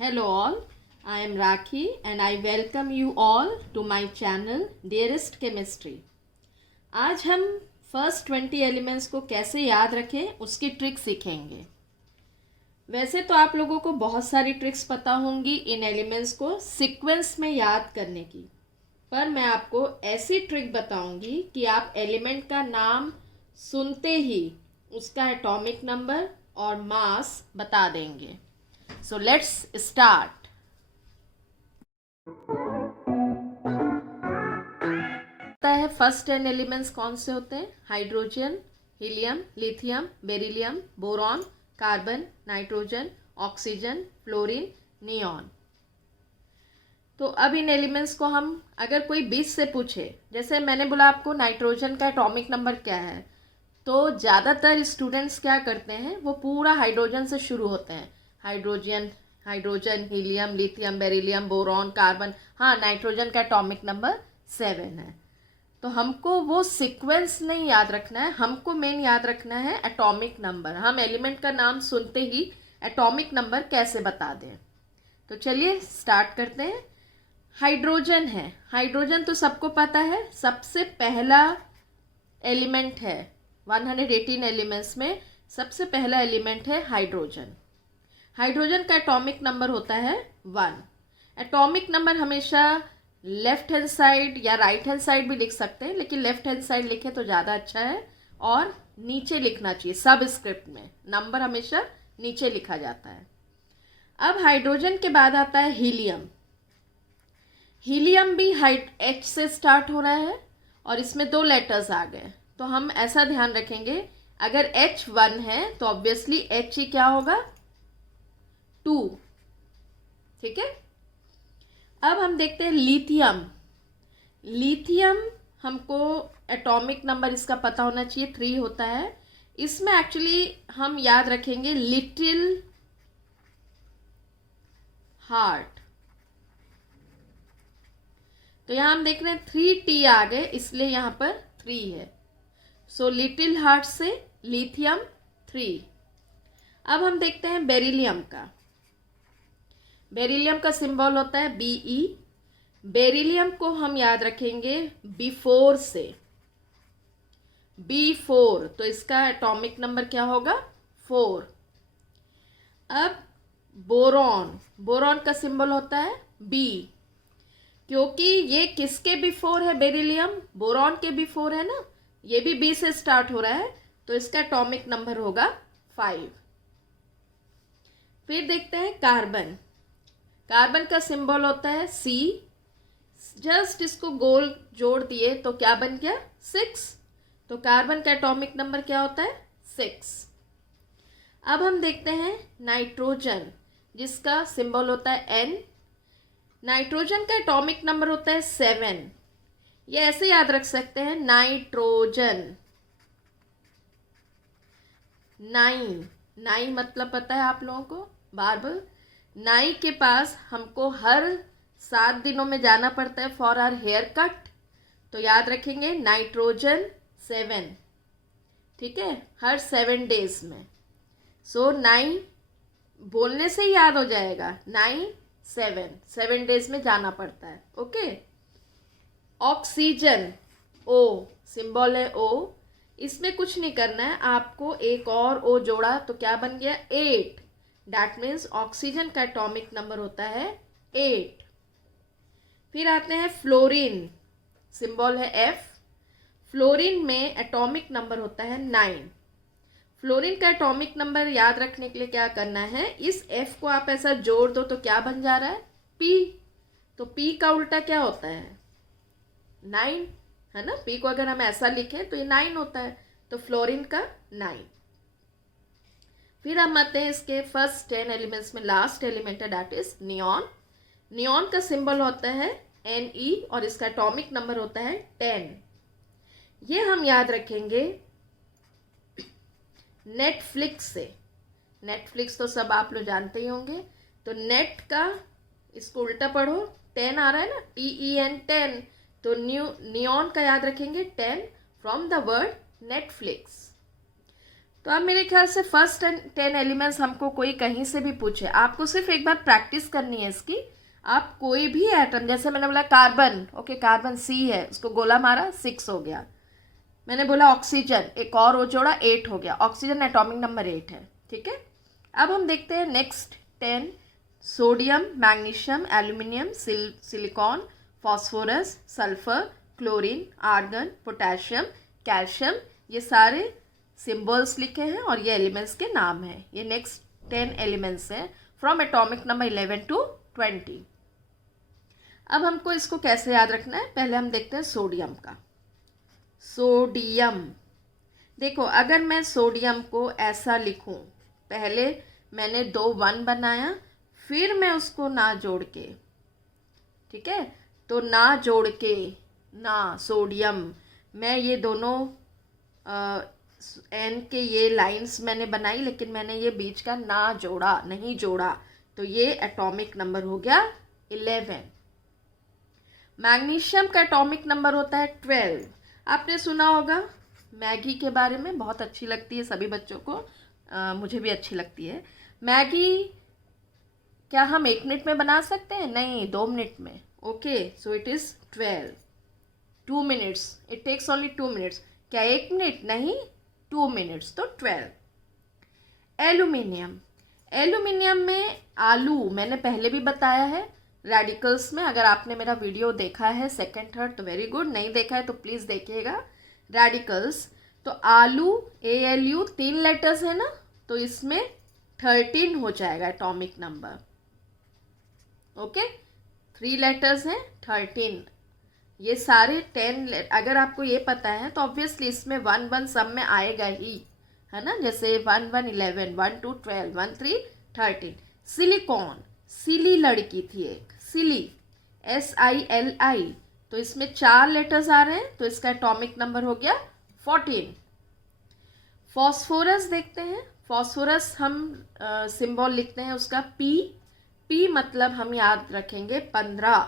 Hello all, I am Rakhi and I welcome you all to my channel Dearest Chemistry। आज हम first 20 elements को कैसे याद रखें उसकी ट्रिक सीखेंगे। वैसे तो आप लोगों को बहुत सारी ट्रिक्स पता होंगी इन एलिमेंट्स को सीक्वेंस में याद करने की, पर मैं आपको ऐसी ट्रिक बताऊंगी कि आप एलिमेंट का नाम सुनते ही उसका एटॉमिक नंबर और मास बता देंगे। So let's start। पता है फर्स्ट 10 एलिमेंट्स कौन से होते हैं? Hydrogen, helium, lithium, beryllium, boron, carbon, nitrogen, oxygen, fluorine, neon. तो अब इन एलिमेंट्स को हम अगर कोई 20 से पूछे, जैसे मैंने बोला आपको नाइट्रोजन का एटॉमिक नंबर क्या है, तो ज़्यादातर स्टूडेंट्स क्या करते हैं, वो पूरा हाइड्रोजन से शुरू होते हैं। Hydrogen, helium, lithium, beryllium, boron, carbon. हाँ, नाइट्रोजन का एटॉमिक नंबर 7 है। तो हमको वो सीक्वेंस नहीं याद रखना है, हमको मेन याद रखना है एटॉमिक नंबर। हम एलिमेंट का नाम सुनते ही एटॉमिक नंबर कैसे बता दें। तो चलिए स्टार्ट करते हैं। हाइड्रोजन है, हाइड्रोजन तो सबको पता है, सबसे पहला एलिमेंट है 118 एलिमेंट्स में, सबसे पहला एलिमेंट है हाइड्रोजन। हाइड्रोजन का एटॉमिक नंबर होता है 1। एटॉमिक नंबर हमेशा लेफ्ट हैंड साइड या राइट हैंड साइड भी लिख सकते हैं, लेकिन लेफ्ट हैंड साइड लिखे तो ज़्यादा अच्छा है, और नीचे लिखना चाहिए सबस्क्रिप्ट में। नंबर हमेशा नीचे लिखा जाता है। अब हाइड्रोजन के बाद आता है हीलियम। हीलियम भी H से स्टार्ट हो रहा है और इसमें 2 लेटर्स आ गए, तो हम ऐसा ध्यान रखेंगे, अगर H1 है तो ऑब्वियसली H ही क्या होगा, 2। ठीक है। अब हम देखते हैं लिथियम। लिथियम हमको एटॉमिक नंबर इसका पता होना चाहिए, 3 होता है। इसमें एक्चुअली हम याद रखेंगे लिटिल हार्ट। तो यहां हम देख रहे हैं 3T आ गए, इसलिए यहां पर 3 है। सो लिटिल हार्ट से लिथियम 3। अब हम देखते हैं बेरिलियम का। बेरिलियम का सिंबल होता है Be। बेरिलियम को हम याद रखेंगे B4 से, B4, तो इसका एटॉमिक नंबर क्या होगा, 4। अब बोरॉन, बोरॉन का सिंबल होता है B। क्योंकि ये किसके B4 है, बेरिलियम बोरॉन के B4 है ना, ये भी B से स्टार्ट हो रहा है, तो इसका एटॉमिक नंबर होगा 5। फिर देखते हैं कार्बन। कार्बन का सिंबल होता है C। जस्ट इसको गोल जोड़ दिए तो क्या बन गया, 6। तो कार्बन का एटॉमिक नंबर क्या होता है, 6। अब हम देखते हैं नाइट्रोजन, जिसका सिंबल होता है N। नाइट्रोजन का एटॉमिक नंबर होता है 7। ये ऐसे याद रख सकते हैं, नाइट्रोजन 9 मतलब पता है आप लोगों को, बार 9 के पास हमको हर 7 दिनों में जाना पड़ता है फॉर आवर हेयर कट, तो याद रखेंगे नाइट्रोजन 7। ठीक है, हर 7 डेज में। सो 9 बोलने से ही याद हो जाएगा, 9 7 डेज में जाना पड़ता है। ओके। ऑक्सीजन O, सिंबल है O। इसमें कुछ नहीं करना है आपको, एक और O जोड़ा तो क्या बन गया, 8। दैट मीन्स ऑक्सीजन का एटॉमिक नंबर होता है 8। फिर आते हैं फ्लोरीन, सिंबल है F। फ्लोरीन में एटॉमिक नंबर होता है 9। फ्लोरीन का एटॉमिक नंबर याद रखने के लिए क्या करना है, इस F को आप ऐसा जोड़ दो तो क्या बन जा रहा है, P। तो P का उल्टा क्या होता है, 9 है ना। P को अगर हम ऐसा लिखें तो ये 9 होता है, तो फ्लोरीन का 9। फिर हम आते हैं इसके फर्स्ट 10 एलिमेंट्स में, लास्ट एलिमेंट है दैट इज नियॉन। नियॉन का सिंबल होता है Ne और इसका एटॉमिक नंबर होता है 10। ये हम याद रखेंगे नेटफ्लिक्स से। नेटफ्लिक्स तो सब आप लोग जानते ही होंगे, तो नेट का इसको उल्टा पढ़ो, 10 आ रहा है ना, TEN 10, तो नियॉन का याद रखेंगे 10 फ्रॉम द वर्ड नेटफ्लिक्स। तो अब मेरे ख्याल से फर्स्ट 10 एलिमेंट्स हमको कोई कहीं से भी पूछे, आपको सिर्फ एक बार प्रैक्टिस करनी है इसकी। आप कोई भी एटम, जैसे मैंने बोला कार्बन, ओके कार्बन सी है, उसको गोला मारा 6 हो गया। मैंने बोला ऑक्सीजन, एक और ओ जोड़ा 8 हो गया। ऑक्सीजन एटॉमिक नंबर 8 है, ठीक है। अब हम देखते हैं next 10, sodium, magnesium, aluminium, silicon, phosphorus, sulphur, chlorine, argon, potassium, calcium, ये सारे सिंबल्स लिखे हैं और ये एलिमेंट्स के नाम हैं। ये नेक्स्ट 10 एलिमेंट्स हैं फ्रॉम एटॉमिक नंबर 11 to 20। अब हमको इसको कैसे याद रखना है, पहले हम देखते हैं सोडियम का। सोडियम, देखो अगर मैं सोडियम को ऐसा लिखूं, पहले मैंने 2 1 बनाया, फिर मैं उसको ना जोड़ के, ठीक है, तो ना जोड़ के ना सोडियम, मैं ये दोनों एन के ये लाइंस मैंने बनाई, लेकिन मैंने ये बीच का ना जोड़ा, नहीं जोड़ा, तो ये एटॉमिक नंबर हो गया 11। मैग्नीशियम का एटॉमिक नंबर होता है 12। आपने सुना होगा मैगी के बारे में, बहुत अच्छी लगती है सभी बच्चों को, मुझे भी अच्छी लगती है। मैगी क्या हम 1 मिनट में बना सकते हैं? नहीं, 2 मिनट में। Okay, so it is 12। 2 minutes, it takes only 2 minutes. क्या 1 मिनट? नहीं, 2 मिनट्स, तो 12। एल्यूमिनियम, एल्यूमिनियम में आलू मैंने पहले भी बताया है रेडिकल्स में। अगर आपने मेरा वीडियो देखा है 2nd 3rd तो वेरी गुड, नहीं देखा है तो प्लीज़ देखिएगा। रेडिकल्स, तो आलू ALU 3 लेटर्स है ना, तो इसमें 13 हो जाएगा एटॉमिक नंबर। ओके, 3 लेटर्स हैं, 13। ये सारे 10, अगर आपको ये पता है तो ऑब्वियसली इसमें 1 1 सब में आएगा ही, है ना, जैसे 1 1 11, 1 2 12, 1 3 13। सिलिकॉन, सिली लड़की थी एक, सिली, SILI, तो इसमें 4 लेटर्स आ रहे हैं, तो इसका एटॉमिक नंबर हो गया 14। फॉस्फोरस देखते हैं। फॉस्फोरस हम सिंबल लिखते हैं उसका P मतलब हम याद रखेंगे 15,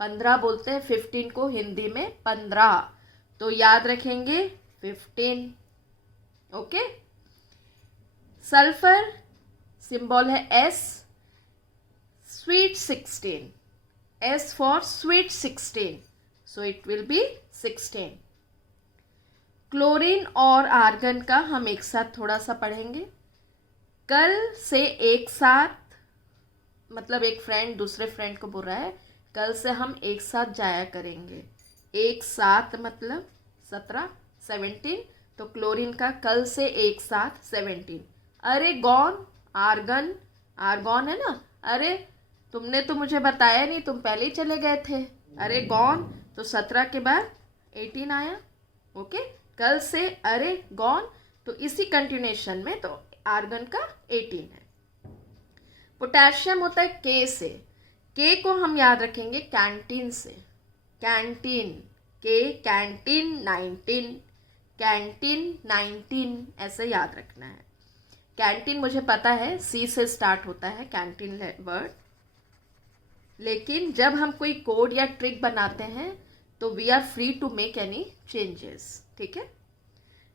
15 बोलते हैं 15 को हिंदी में 15, तो याद रखेंगे 15। ओके, सल्फर सिंबल है S, sweet 16, S for sweet 16, so it will be 16। Chlorine और आर्गन का हम एक साथ थोड़ा सा पढ़ेंगे। कल से एक साथ, मतलब एक फ्रेंड दूसरे फ्रेंड को बोल रहा है कल से हम एक साथ जाया करेंगे। एक साथ मतलब 17, 17, तो क्लोरीन का कल से एक साथ 17। अरे गॉन, आर्गन, आर्गॉन है ना, अरे तुमने तो मुझे बताया नहीं, तुम पहले ही चले गए थे। अरे गॉन, तो 17 के बाद 18 आया। ओके, कल से अरे गॉन, तो इसी कंटिन्यूएशन में तो आर्गन का 18 है। पोटेशियम होता है K से, K को हम याद रखेंगे कैंटीन से, कैंटीन, K कैंटीन 19, कैंटीन 19 ऐसे याद रखना है। कैंटीन मुझे पता है C से स्टार्ट होता है कैंटीन वर्ड, लेकिन जब हम कोई कोड या ट्रिक बनाते हैं तो we are free to make any changes, ठीक है।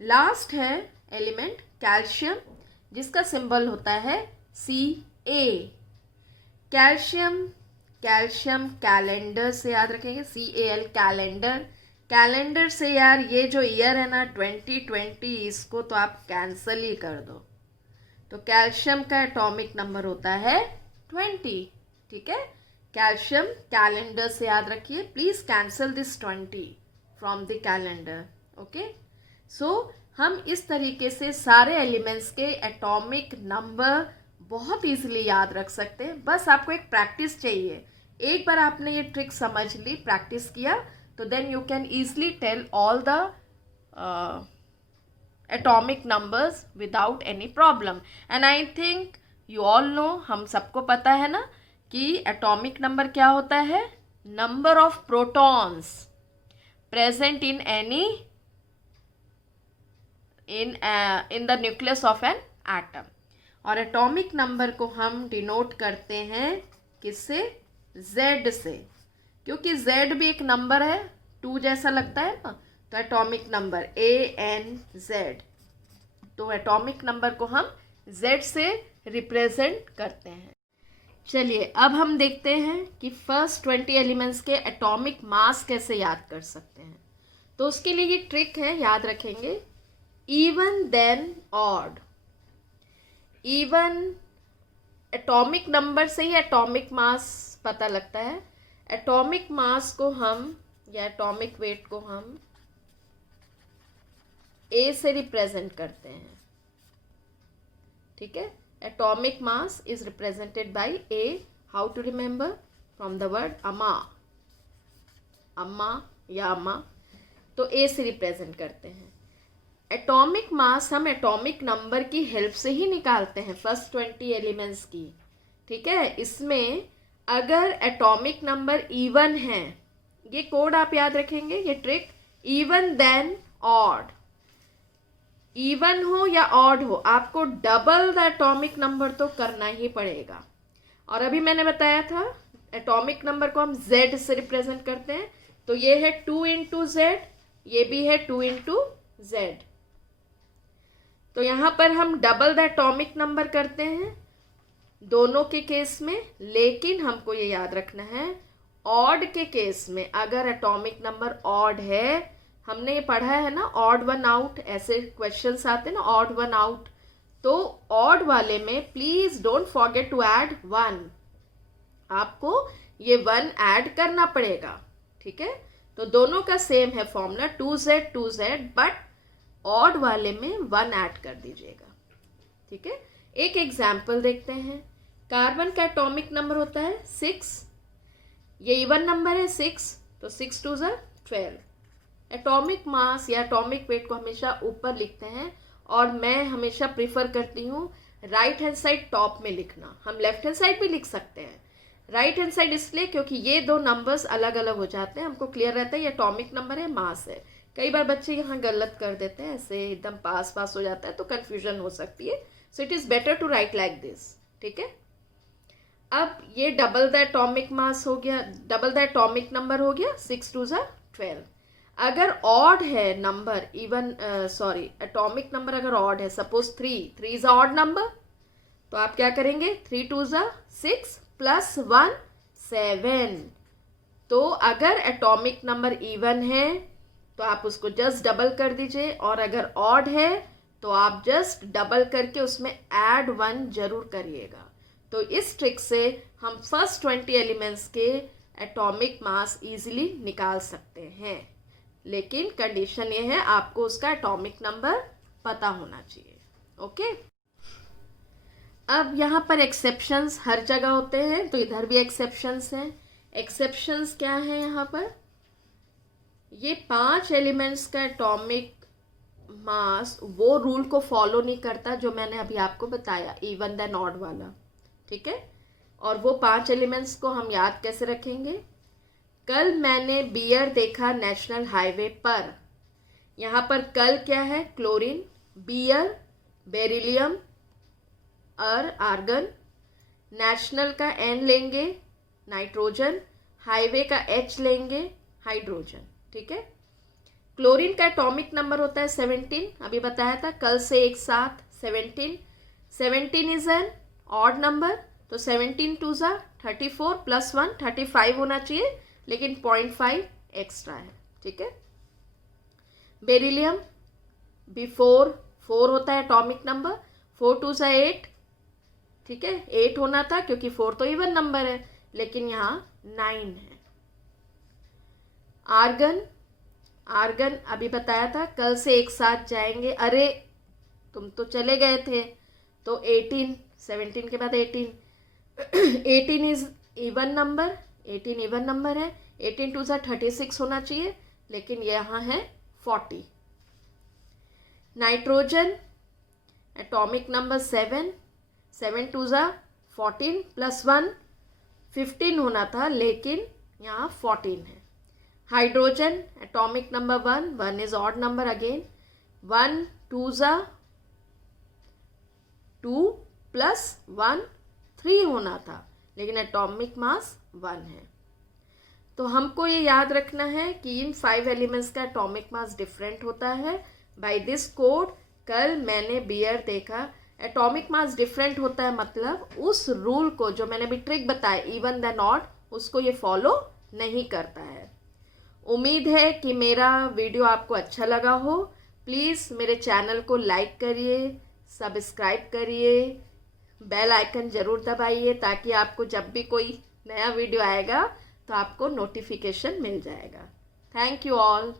लास्ट है एलिमेंट कैल्शियम, जिसका सिंबल होता है Ca। कैल्शियम, कैल्शियम कैलेंडर से याद रखेंगे, CAL कैलेंडर। कैलेंडर से यार ये जो ईयर है ना 2020, इसको तो आप कैंसल ही कर दो। तो कैल्शियम का एटॉमिक नंबर होता है 20, ठीक है। कैल्शियम कैलेंडर से याद रखिए, please cancel this 20 from the calendar. Okay, so हम इस तरीके से सारे एलिमेंट्स के एटॉमिक नंबर बहुत इजीली याद रख सकते हैं। बस आपको एक प्रैक्टिस चाहिए। एक बार आपने ये ट्रिक समझ ली, प्रैक्टिस किया, तो then you can easily tell all the atomic numbers without any problem. And I think you all know, हम सबको पता है ना कि एटॉमिक नंबर क्या होता है, number of protons present in any in the nucleus of an atom. और एटॉमिक नंबर को हम डिनोट करते हैं किससे, Z से, क्योंकि Z भी एक नंबर है, 2 जैसा लगता है ना, तो एटॉमिक नंबर ANZ, तो एटॉमिक नंबर को हम Z से रिप्रेजेंट करते हैं। चलिए अब हम देखते हैं कि फर्स्ट 20 एलिमेंट्स के एटॉमिक मास कैसे याद कर सकते हैं। तो उसके लिए ये ट्रिक है, याद रखेंगे, even then odd. Even atomic number से ही एटॉमिक मास पता लगता है। एटॉमिक मास को हम या एटॉमिक वेट को हम A से रिप्रेजेंट करते हैं, ठीक है। Atomic mass is represented by A। How to remember? From the word अमा, अम्मा या अम्मा, तो A से रिप्रेजेंट करते हैं। एटॉमिक मास हम एटॉमिक नंबर की हेल्प से ही निकालते हैं, फर्स्ट 20 एलिमेंट्स की, ठीक है। इसमें अगर एटॉमिक नंबर इवन है, ये कोड आप याद रखेंगे, ये trick, even then odd. Even हो या ऑड हो, आपको डबल द एटॉमिक नंबर तो करना ही पड़ेगा। और अभी मैंने बताया था एटॉमिक नंबर को हम Z से रिप्रेजेंट करते हैं, तो ये है 2 इंटू Z, ये भी है 2 इंटू Z। तो यहां पर हम डबल द एटॉमिक नंबर करते हैं दोनों के केस में, लेकिन हमको ये याद रखना है ऑड के केस में अगर एटॉमिक नंबर ऑड है, हमने ये पढ़ा है ना, ऑड वन आउट, ऐसे क्वेश्चंस आते हैं ना, ऑड वन आउट, तो ऑड वाले में please don't forget to add 1, आपको ये 1 ऐड करना पड़ेगा, ठीक है। तो दोनों का सेम है फॉर्मूला, 2Z, बट ऑड वाले में 1 ऐड कर दीजिएगा, ठीक है। एक एग्जाम्पल देखते हैं। कार्बन का एटॉमिक नंबर होता है 6, ये इवन नंबर है 6, तो 6 2 12। एटॉमिक मास या एटॉमिक वेट को हमेशा ऊपर लिखते हैं, और मैं हमेशा प्रीफर करती हूँ राइट हैंड साइड टॉप में लिखना। हम लेफ्ट हैंड साइड भी लिख सकते हैं, राइट हैंड साइड इसलिए क्योंकि ये दो नंबर्स अलग अलग हो जाते हैं, हमको क्लियर रहता है ये एटॉमिक नंबर है, मास है। कई बार बच्चे यहाँ गलत कर देते हैं, ऐसे एकदम पास हो जाता है, तो कन्फ्यूजन हो सकती है। So it is better to write like this, ठीक है। अब ये डबल द एटॉमिक मास हो गया, डबल द एटॉमिक नंबर हो गया, 6 2 12। अगर ऑड है नंबर, इवन एटॉमिक नंबर अगर ऑड है, सपोज 3 इज ऑड नंबर, तो आप क्या करेंगे, 3 2 6 प्लस 1 7। तो अगर एटॉमिक नंबर इवन है तो आप उसको जस्ट डबल कर दीजिए, और अगर ऑड है तो आप जस्ट डबल करके उसमें ऐड 1 जरूर करिएगा। तो इस ट्रिक से हम फर्स्ट 20 एलिमेंट्स के एटॉमिक मास इजीली निकाल सकते हैं, लेकिन कंडीशन ये है आपको उसका एटॉमिक नंबर पता होना चाहिए, ओके। अब यहाँ पर एक्सेप्शंस हर जगह होते हैं, तो इधर भी एक्सेप्शंस हैं। एक्सेप्शंस क्या है यहाँ पर, ये 5 एलिमेंट्स का एटॉमिक मास वो रूल को फॉलो नहीं करता जो मैंने अभी आपको बताया, इवन देन ऑड वाला, ठीक है। और वो 5 एलिमेंट्स को हम याद कैसे रखेंगे, कल मैंने बियर देखा नेशनल हाईवे पर, यहाँ पर कल क्या है, क्लोरीन, बियर, बेरिलियम और आर्गन, नेशनल का N लेंगे, नाइट्रोजन, हाईवे का H लेंगे, हाइड्रोजन, ठीक है। क्लोरीन का एटॉमिक नंबर होता है 17, अभी बताया था कल से एक साथ 17। 17 इज एन ऑड नंबर, तो 17 2 34 प्लस 1 35 होना चाहिए, लेकिन 0.5 एक्स्ट्रा है, ठीक है। बेरिलियम भी 4 होता है एटॉमिक नंबर, 4 2 8, ठीक है, 8 होना था क्योंकि 4 तो इवन नंबर है, लेकिन यहाँ 9 है। आर्गन अभी बताया था कल से एक साथ जाएंगे, अरे तुम तो चले गए थे, तो 18, 17 के बाद 18 18 is even number, 18 even number है, 18 2 36 होना चाहिए, लेकिन यहाँ है 40। नाइट्रोजन एटॉमिक नंबर 7 2 14 प्लस 1 15 होना था, लेकिन यहाँ 14 है। Hydrogen atomic number 1 is odd number again, 1 2 2 plus 1 3 होना था, लेकिन एटॉमिक मास 1 है। तो हमको ये याद रखना है कि इन 5 एलिमेंट्स का एटॉमिक मास डिफरेंट होता है। बाय दिस कोड कल मैंने बियर देखा, एटॉमिक मास डिफरेंट होता है, मतलब उस रूल को जो मैंने अभी ट्रिक बताया इवन दैन ऑड, उसको ये फॉलो नहीं करता है। उम्मीद है कि मेरा वीडियो आपको अच्छा लगा हो। प्लीज़ मेरे चैनल को लाइक करिए, सब्सक्राइब करिए, बेल आइकन ज़रूर दबाइए ताकि आपको जब भी कोई नया वीडियो आएगा तो आपको नोटिफिकेशन मिल जाएगा। Thank you all.